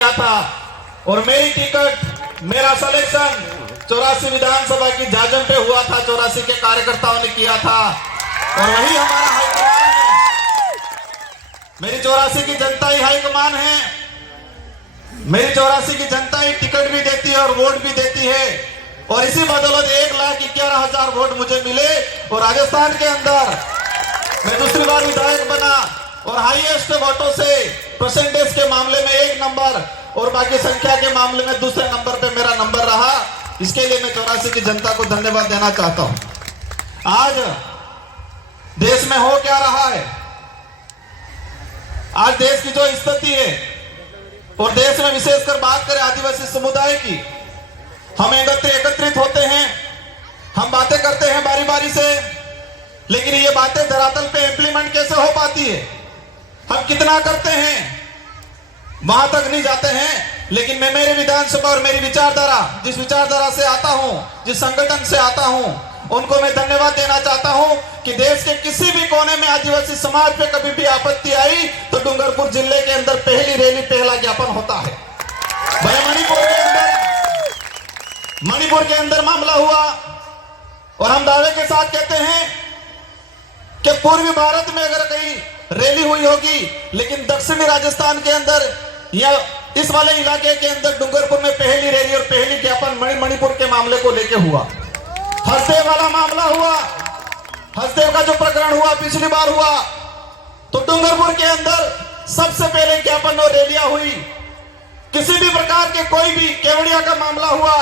था और मेरी टिकट, मेरा सिलेक्शन 84 विधानसभा की जाजम पे हुआ था। 84 के कार्यकर्ताओं ने किया था और वही हमारा हाईकमान है। मेरी 84 की जनता ही हाईकमान है। मेरी 84 की जनता ही टिकट भी देती है और वोट भी देती है और इसी बदौलत 1,11,000 वोट मुझे मिले और राजस्थान के अंदर मैं दूसरी बार विधायक बना और हाईएस्ट वोटों से परसेंटेज के मामले में 1 नंबर और बाकी संख्या के मामले में दूसरे नंबर पे मेरा नंबर रहा। इसके लिए मैं 84 की जनता को धन्यवाद देना चाहता हूं। आज देश में हो क्या रहा है, आज देश की जो स्थिति है और देश में विशेषकर बात करें आदिवासी समुदाय की, हम एकत्रित होते हैं, हम बातें करते हैं बारी बारी से, लेकिन ये बातें धरातल पे इंप्लीमेंट कैसे हो पाती है, हम कितना करते हैं वहां तक नहीं जाते हैं। लेकिन मैं मेरे विधानसभा और मेरी विचारधारा, जिस विचारधारा से आता हूं, जिस संगठन से आता हूं, उनको मैं धन्यवाद देना चाहता हूं कि देश के किसी भी कोने में आदिवासी समाज पे कभी भी आपत्ति आई तो डूंगरपुर जिले के अंदर पहली रैली, पहला ज्ञापन होता है। भाई मणिपुर के अंदर मामला हुआ और हम दावे के साथ कहते हैं कि पूर्वी भारत में अगर कहीं रैली हुई होगी, लेकिन दक्षिणी राजस्थान के अंदर या इस वाले इलाके के अंदर डूंगरपुर में पहली रैली और पहली ज्ञापन मणिपुर के मामले को लेकर हुआ। हसदेव वाला मामला हुआ, हसदेव का जो प्रकरण हुआ पिछली बार हुआ तो डूंगरपुर के अंदर सबसे पहले ज्ञापन और रैलियां हुई। किसी भी प्रकार के कोई भी केवड़िया का मामला हुआ,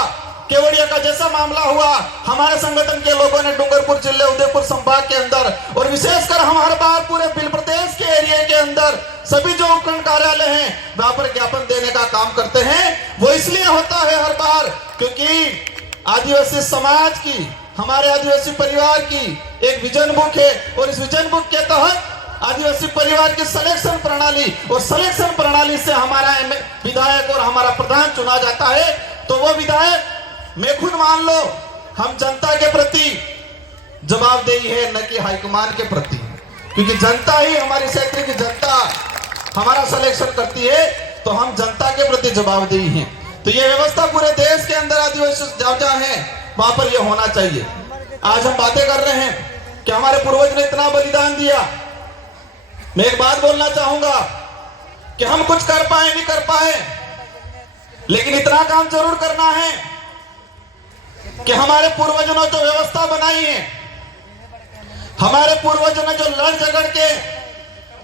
केवड़िया का जैसा मामला हुआ, हमारे संगठन के लोगों ने डूंगरपुर जिले, उदयपुर संभाग के अंदर और विशेषकर हम हर बार पूरे बिल प्रदेश के एरिया के अंदर सभी जो उपखंड कार्यालय हैं वहां पर ज्ञापन देने का काम करते हैं। वो इसलिए होता है हर बार क्योंकि आदिवासी समाज की, हमारे आदिवासी परिवार की एक विजन बुक है और इस विजन बुक के तहत आदिवासी परिवार की सिलेक्शन प्रणाली और सिलेक्शन प्रणाली से हमारा विधायक और हमारा प्रधान चुना जाता है। तो वो विधायक मैं खुद मान लो, हम जनता के प्रति जवाबदेही है, न कि हाईकमान के प्रति, क्योंकि जनता ही, हमारी क्षेत्र की जनता हमारा सिलेक्शन करती है, तो हम जनता के प्रति जवाबदेही हैं। तो ये व्यवस्था पूरे देश के अंदर आदिवासी जहाँ है वहां पर यह होना चाहिए। आज हम बातें कर रहे हैं कि हमारे पूर्वज ने इतना बलिदान दिया। मैं एक बात बोलना चाहूंगा कि हम कुछ कर पाए नहीं कर पाए, लेकिन इतना काम जरूर करना है कि हमारे पूर्वजों ने जो व्यवस्था बनाई है, हमारे पूर्वजों ने जो लड़ झगड़ के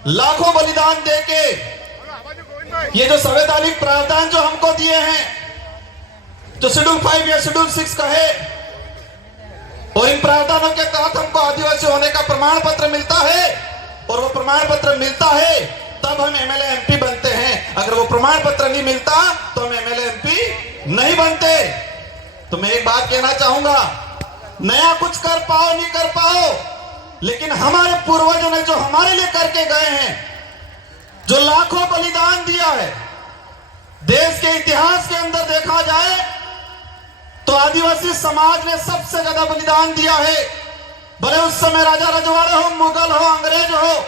लाखों बलिदान देके ये जो संवैधानिक प्रावधान जो हमको दिए हैं, जो शेड्यूल 5 या शेड्यूल 6 का है, और इन प्रावधानों के तहत हमको आदिवासी होने का प्रमाण पत्र मिलता है और वो प्रमाण पत्र मिलता है तब हम एमएलए एमपी बनते हैं। अगर वो प्रमाण पत्र नहीं मिलता तो हम एमएलए एमपी नहीं बनते। तो मैं एक बात कहना चाहूंगा, नया कुछ कर पाओ नहीं कर पाओ, लेकिन हमारे पूर्वजों ने जो हमारे लिए करके गए हैं, जो लाखों बलिदान दिया है, देश के इतिहास के अंदर देखा जाए तो आदिवासी समाज ने सबसे ज्यादा बलिदान दिया है। भले उस समय राजा रजवाड़े हो, मुगल हो, अंग्रेज हो,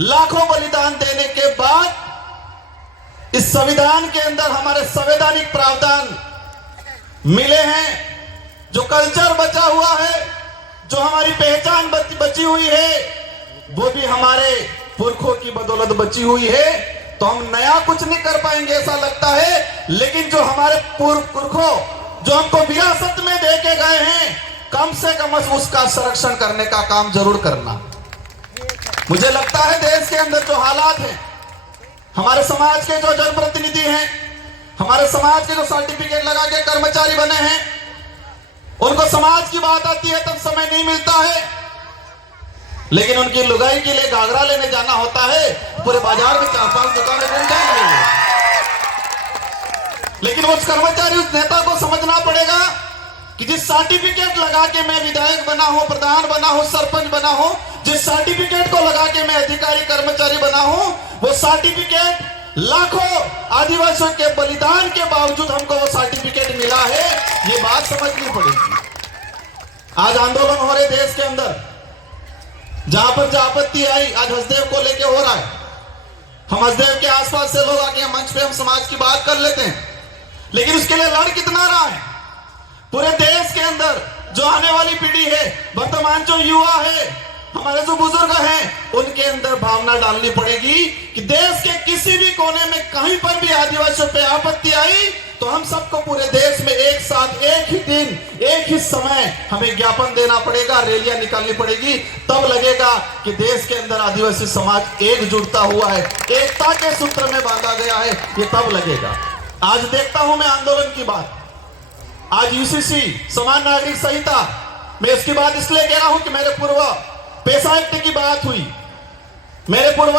लाखों बलिदान देने के बाद इस संविधान के अंदर हमारे संवैधानिक प्रावधान मिले हैं। जो कल्चर बचा हुआ है, जो हमारी पहचान बची हुई है, वो भी हमारे पुरखों की बदौलत बची हुई है। तो हम नया कुछ नहीं कर पाएंगे ऐसा लगता है, लेकिन जो हमारे पुरखों जो हमको विरासत में दे के गए हैं, कम से कम उसका संरक्षण करने का काम जरूर करना। मुझे लगता है देश के अंदर जो हालात हैं, हमारे समाज के जो जनप्रतिनिधि हैं, हमारे समाज के जो सर्टिफिकेट लगा के कर्मचारी बने हैं, उनको समाज की बात आती है तब समय नहीं मिलता है, लेकिन उनकी लुगाई के लिए घाघरा लेने जाना होता है, पूरे बाजार में 4-5 दुकानें बन जाएंगी। लेकिन उस कर्मचारी, उस नेता को समझना पड़ेगा कि जिस सर्टिफिकेट लगा के मैं विधायक बना हूं, प्रधान बना हूं, सरपंच बना हूं, जिस सर्टिफिकेट को लगा के मैं अधिकारी कर्मचारी बना हूं, वो सर्टिफिकेट लाखों आदिवासियों के बलिदान के बावजूद हमको वो सर्टिफिकेट मिला है। ये बात समझनी पड़ेगी। आज आंदोलन हो रहे देश के अंदर, जहां पर जो आपत्ति आई, आज हसदेव को लेके हो रहा है, हम हसदेव के आसपास से लोग आके मंच पे हम समाज की बात कर लेते हैं, लेकिन उसके लिए लड़ कितना रहा है पूरे देश के अंदर। जो आने वाली पीढ़ी है, वर्तमान जो युवा है, हमारे जो बुजुर्ग हैं, उनके अंदर भावना डालनी पड़ेगी कि देश के किसी भी कोने में कहीं पर भी आदिवासियों पे आपत्ति आई तो हम सबको पूरे देश में एक साथ, एक ही दिन, एक ही समय हमें ज्ञापन देना पड़ेगा, रैलियां निकालनी पड़ेगी। तब लगेगा कि देश के अंदर आदिवासी समाज एकजुटता हुआ है, एकता के सूत्र में बांधा गया है, ये तब लगेगा। आज देखता हूं मैं आंदोलन की बात, आज यूसीसी समान नागरिक संहिता, मैं इसकी बात इसलिए कह रहा हूं कि मेरे पूर्व पेशा एक्ट की बात हुई, मेरे पूर्व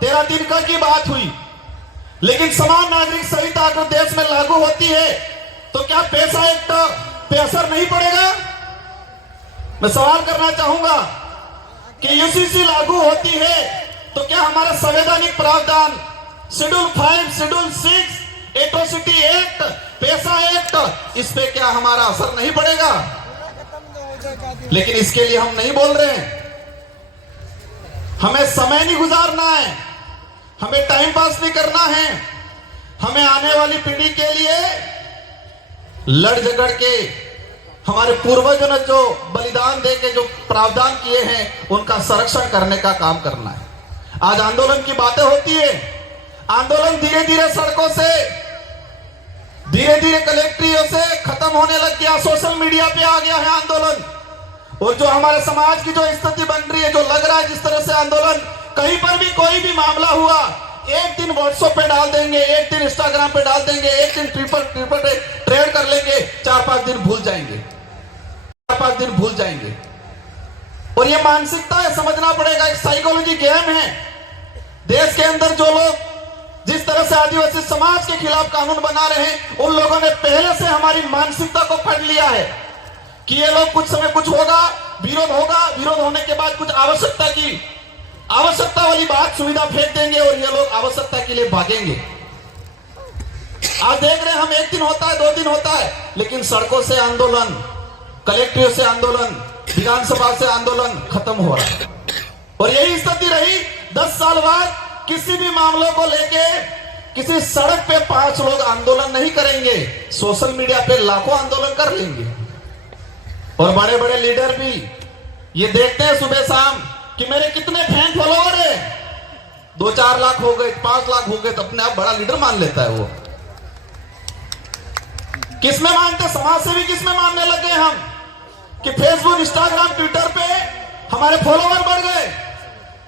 13 तिनका की बात हुई, लेकिन समान नागरिक संहिता अगर देश में लागू होती है तो क्या पेशा एक्ट पे असर नहीं पड़ेगा? मैं सवाल करना चाहूंगा कि यूसीसी लागू होती है तो क्या हमारा संवैधानिक प्रावधान शेड्यूल 5, शेड्यूल 6, एट्रोसिटी एक्ट, पेशा एक्ट, इस पे क्या हमारा असर नहीं पड़ेगा? लेकिन इसके लिए हम नहीं बोल रहे हैं। हमें समय नहीं गुजारना है, हमें टाइम पास नहीं करना है, हमें आने वाली पीढ़ी के लिए लड़ झगड़ के, हमारे पूर्वजों ने जो बलिदान दे के जो प्रावधान किए हैं उनका संरक्षण करने का काम करना है। आज आंदोलन की बातें होती है, आंदोलन धीरे धीरे सड़कों से, धीरे धीरे कलेक्ट्रियों से खत्म होने लग गया, सोशल मीडिया पे आ गया है आंदोलन। और जो हमारे समाज की जो स्थिति बन रही है, जो लग रहा है जिस तरह से आंदोलन, कहीं पर भी कोई भी मामला हुआ, एक दिन व्हाट्सएप पे डाल देंगे, एक दिन इंस्टाग्राम पे डाल देंगे, एक दिन ट्रिपल ट्रेड कर लेंगे, 4-5 दिन भूल जाएंगे, 4-5 दिन भूल जाएंगे। और ये मानसिकता है, समझना पड़ेगा, एक साइकोलॉजी गेम है। देश के अंदर जो लोग जिस तरह से आदिवासी समाज के खिलाफ कानून बना रहे हैं, उन लोगों ने पहले से हमारी मानसिकता को पढ़ लिया है कि ये लोग कुछ समय कुछ होगा, विरोध होगा, विरोध होने के बाद कुछ आवश्यकता वाली बात, सुविधा फेंक देंगे और ये लोग आवश्यकता के लिए भागेंगे। आज देख रहे हैं हम, एक दिन होता है, 2 दिन होता है, लेकिन सड़कों से आंदोलन, कलेक्ट्रेट से आंदोलन, विधानसभा से आंदोलन खत्म हो रहा है। और यही स्थिति रही 10 साल बाद। किसी भी मामलों को लेके किसी सड़क पे 5 लोग आंदोलन नहीं करेंगे, सोशल मीडिया पे लाखों आंदोलन कर लेंगे। और बड़े बड़े लीडर भी ये देखते हैं सुबह शाम कि मेरे कितने फैन फॉलोअर है, 2-4 लाख हो गए, 5 लाख हो गए, तो अपने आप बड़ा लीडर मान लेता है वो। किसमें मानते, समाज सेवी किसमें मानने लगे हम कि फेसबुक, इंस्टाग्राम, ट्विटर पे हमारे फॉलोअर बढ़ गए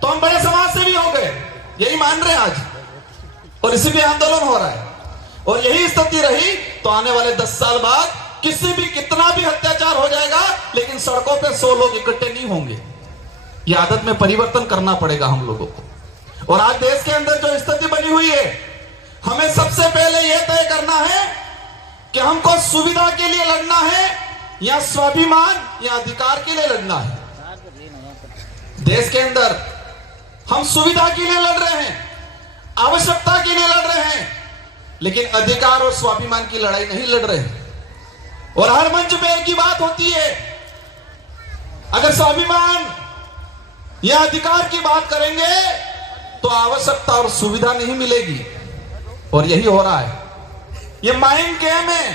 तो हम बड़े समाज सेवी हो गए, यही मान रहे हैं आज। और इसी पे आंदोलन हो रहा है। और यही स्थिति रही तो आने वाले 10 साल बाद किसी भी, कितना भी अत्याचार हो जाएगा, लेकिन सड़कों पे 100 लोग इकट्ठे नहीं होंगे। ये आदत में परिवर्तन करना पड़ेगा हम लोगों को। और आज देश के अंदर जो स्थिति बनी हुई है, हमें सबसे पहले यह तय करना है कि हमको सुविधा के लिए लड़ना है या स्वाभिमान या अधिकार के लिए लड़ना है। देश के अंदर हम सुविधा के लिए लड़ रहे हैं, आवश्यकता के लिए लड़ रहे हैं, लेकिन अधिकार और स्वाभिमान की लड़ाई नहीं लड़ रहे हैं। और हर मंच पे एक ही बात होती है, अगर स्वाभिमान या अधिकार की बात करेंगे तो आवश्यकता और सुविधा नहीं मिलेगी। और यही हो रहा है, ये माइंड गेम है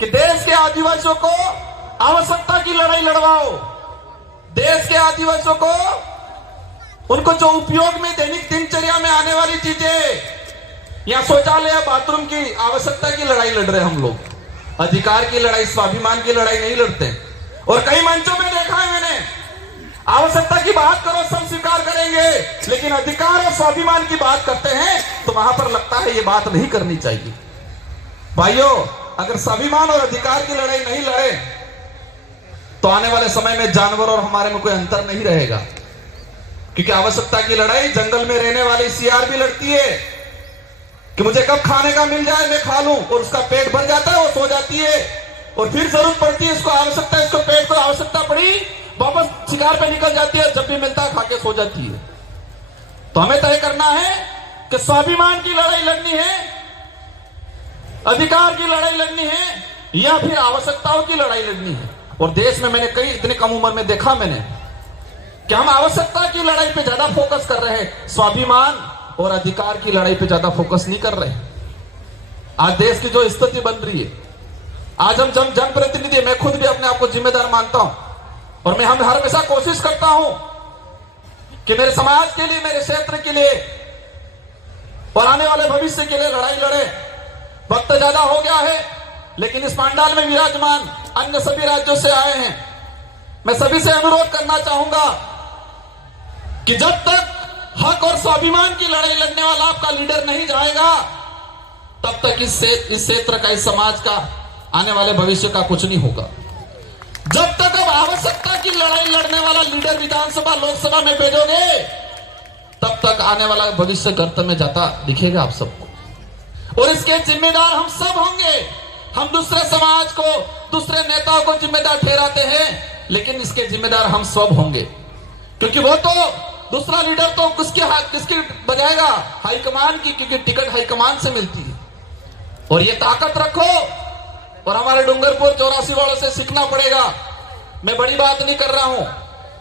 कि देश के आदिवासियों को आवश्यकता की लड़ाई लड़वाओ, देश के आदिवासियों को उनको जो उपयोग में दैनिक दिनचर्या में आने वाली चीजें या शौचालय, बाथरूम की आवश्यकता की लड़ाई लड़ रहे हैं हम लोग, अधिकार की लड़ाई, स्वाभिमान की लड़ाई नहीं लड़ते। और कई मंचों में देखा है मैंने, आवश्यकता की बात करो सब स्वीकार करेंगे, लेकिन अधिकार और स्वाभिमान की बात करते हैं तो वहां पर लगता है ये बात नहीं करनी चाहिए। भाइयों, अगर स्वाभिमान और अधिकार की लड़ाई नहीं लड़े तो आने वाले समय में जानवर और हमारे में कोई अंतर नहीं रहेगा। क्योंकि आवश्यकता की लड़ाई जंगल में रहने वाली सियार भी लड़ती है कि मुझे कब खाने का मिल जाए, मैं खा लूं, और उसका पेट भर जाता है, वो सो जाती है, और फिर जरूरत पड़ती है, इसको आवश्यकता, इसको पेट को आवश्यकता पड़ी, वापस शिकार पे निकल जाती है, जब भी मिलता है खा के सो जाती है। तो हमें तय करना है कि स्वाभिमान की लड़ाई लड़नी है, अधिकार की लड़ाई लड़नी है, या फिर आवश्यकताओं की लड़ाई लड़नी है। और देश में मैंने कई, इतनी कम उम्र में देखा मैंने कि हम आवश्यकता की लड़ाई पे ज्यादा फोकस कर रहे हैं, स्वाभिमान और अधिकार की लड़ाई पे ज्यादा फोकस नहीं कर रहे। आज देश की जो स्थिति बन रही है, आज हम जनप्रतिनिधि, मैं खुद भी अपने आप को जिम्मेदार मानता हूं और मैं हम हमेशा कोशिश करता हूं कि मेरे समाज के लिए, मेरे क्षेत्र के लिए और आने वाले भविष्य के लिए लड़ाई लड़े। वक्त ज्यादा हो गया है, लेकिन इस पांडाल में विराजमान अन्य सभी राज्यों से आए हैं। मैं सभी से अनुरोध करना चाहूंगा कि जब तक हक और स्वाभिमान की लड़ाई लड़ने वाला आपका लीडर नहीं जाएगा, तब तक इस क्षेत्र का, इस समाज का, आने वाले भविष्य का कुछ नहीं होगा। जब तक अब आवश्यकता की लड़ाई लड़ने वाला लीडर विधानसभा, लोकसभा में भेजोगे, तब तक आने वाला भविष्य गर्त में जाता दिखेगा आप सबको। और इसके जिम्मेदार हम सब होंगे। हम दूसरे समाज को, दूसरे नेताओं को जिम्मेदार ठहराते हैं, लेकिन इसके जिम्मेदार हम सब होंगे, क्योंकि वो तो दूसरा लीडर तो किसकी बजाएगा? हाईकमान की, क्योंकि टिकट हाईकमान से मिलती है। और ये ताकत रखो और हमारे डूंगरपुर 84 वालों से सीखना पड़ेगा। मैं बड़ी बात नहीं कर रहा हूं,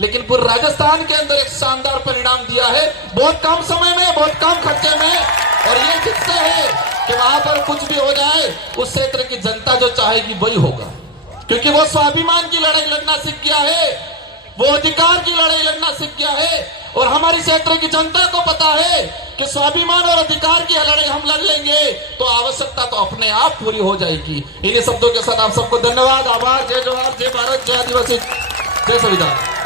लेकिन पूरे राजस्थान के अंदर एक शानदार परिणाम दिया है, बहुत कम समय में, बहुत कम खर्चे में। और ये किससे है कि वहां पर कुछ भी हो जाए, उस क्षेत्र की जनता जो चाहेगी वही होगा, क्योंकि वो स्वाभिमान की लड़ाई लड़ना सीख गया है, वो अधिकार की लड़ाई लड़ना सीख गया है। और हमारी क्षेत्र की जनता को पता है कि स्वाभिमान और अधिकार की लड़ाई हम लड़ लेंगे तो आवश्यकता तो अपने आप पूरी हो जाएगी। इन्हीं शब्दों के साथ आप सबको धन्यवाद, आभार। जय जवाहर, जय भारत, जय आदिवासी, जय संविधान।